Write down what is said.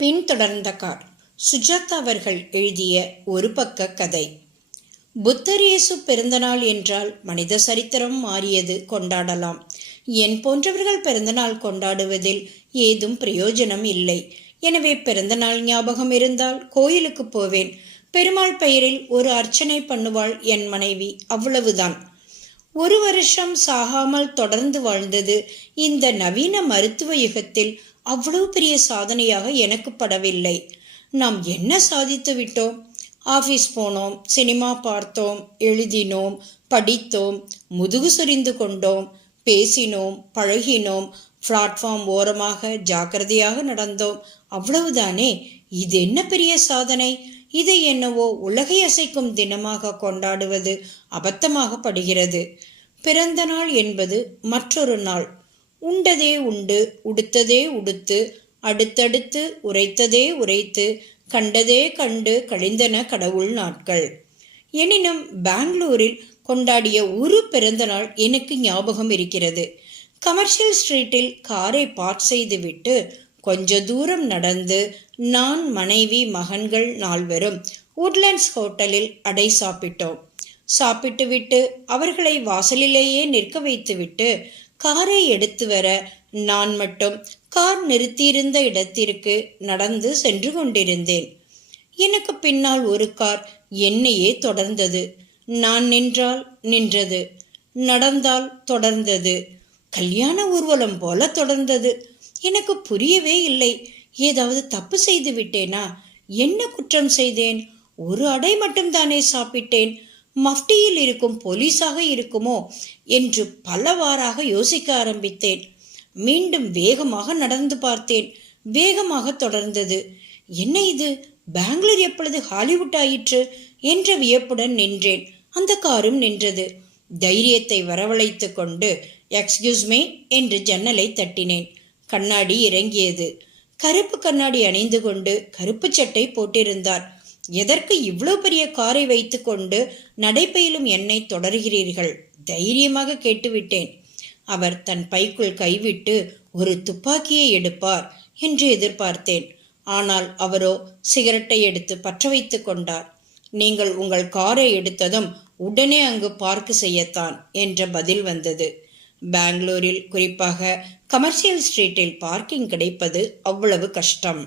பின்தொடர்ந்த car. Sujatha அவர்கள் எழுதிய ஒரு பக்க கதை. புத்தர் இயேசு பிறந்தநாள் என்றால் மனித சரித்திரம் மாறியது, கொண்டாடலாம். என் போன்றவர்கள் பிறந்தநாள் கொண்டாடுவதில் ஏதும் பிரயோஜனம் இல்லை. எனவே பிறந்தநாள் ஞாபகம் இருந்தால் கோயிலுக்கு போவேன். பெருமாள் பெயரில் ஒரு அர்ச்சனை பண்ணுவாள் என் மனைவி, அவ்வளவுதான். 1 வருஷம் சாகாமல் தொடர்ந்து வாழ்ந்தது இந்த நவீன மருத்துவ யுகத்தில் அவ்வளவு பெரிய சாதனையாக எனக்கு படவில்லை. நாம் என்ன சாதித்து விட்டோம்? ஆபீஸ் போனோம், சினிமா பார்த்தோம், எழுதினோம், படித்தோம், முதுகு சொரிந்து கொண்டோம், பேசினோம், பழகினோம், பிளாட்ஃபார்ம் ஓரமாக ஜாக்கிரதையாக நடந்தோம், அவ்வளவுதானே. இது என்ன பெரிய சாதனை? இதை என்னவோ உலகை அசைக்கும் தினமாக கொண்டாடுவது அபத்தமாக படுகிறது. பிறந்த நாள் என்பது மற்றொரு நாள். உண்டதே உண்டு, உடுத்ததே உடுத்து, அடுத்தடுத்து உரைத்ததே உரைத்து, கண்டதே கண்டு கழிந்தன கடவுள் நாட்கள். எனினும் பெங்களூரில் கொண்டாடிய ஒரு பிறந்த நாள் எனக்கு ஞாபகம் இருக்கிறது. கமர்ஷியல் ஸ்ட்ரீட்டில் காரை பார்க் செய்துவிட்டு கொஞ்ச தூரம் நடந்து நான், மனைவி, மகன்கள் 4 உட்லண்ட்ஸ் ஹோட்டலில் அடை சாப்பிட்டோம். சாப்பிட்டு விட்டு அவர்களை வாசலிலேயே நிற்க வைத்துவிட்டு காரை எடுத்து வர நான் மட்டும் கார் நிறுத்தியிருந்த இடத்திற்கு நடந்து சென்று கொண்டிருந்தேன். எனக்கு பின்னால் ஒரு கார் என்னையே தொடர்ந்தது. நான் நின்றால் நின்றது, நடந்தால் தொடர்ந்தது, கல்யாண ஊர்வலம் போல தொடர்ந்தது. எனக்கு புரியவே இல்லை. ஏதாவது தப்பு செய்து விட்டேனா? என்ன குற்றம் செய்தேன்? ஒரு அடை மட்டும்தானே சாப்பிட்டேன். மஃப்டியில் இருக்கும் போலீஸாக இருக்குமோ என்று பலவாறாக யோசிக்க ஆரம்பித்தேன். மீண்டும் வேகமாக நடந்து பார்த்தேன். வேகமாக தொடர்ந்தது. என்ன இது? பெங்களூர் எப்பொழுது ஹாலிவுட் ஆயிற்று என்ற வியப்புடன் நின்றேன். அந்த காரும் நின்றது. தைரியத்தை வரவழைத்து கொண்டு எக்ஸ்கியூஸ் மீ என்று ஜன்னலை தட்டினேன். கண்ணாடி இறங்கியது. கருப்பு கண்ணாடி அணிந்து கொண்டு கருப்பு சட்டை போட்டிருந்தார். எதற்கு இவ்வளவு பெரிய காரை வைத்து கொண்டு நடைபயிலும் என்னை தொடர்கிறீர்கள்? தைரியமாக கேட்டுவிட்டேன். அவர் தன் பைக்குள் கைவிட்டு ஒரு துப்பாக்கியை எடுப்பார் என்று எதிர்பார்த்தேன். ஆனால் அவரோ சிகரெட்டை எடுத்து பற்ற வைத்து கொண்டார். நீங்கள் உங்கள் காரை எடுத்ததும் உடனே அங்கு பார்க் செய்யத்தான் என்ற பதில் வந்தது. பெங்களூரில், குறிப்பாக கமர்ஷியல் ஸ்ட்ரீட்டில் பார்க்கிங் கிடைப்பது அவ்வளவு கஷ்டம்.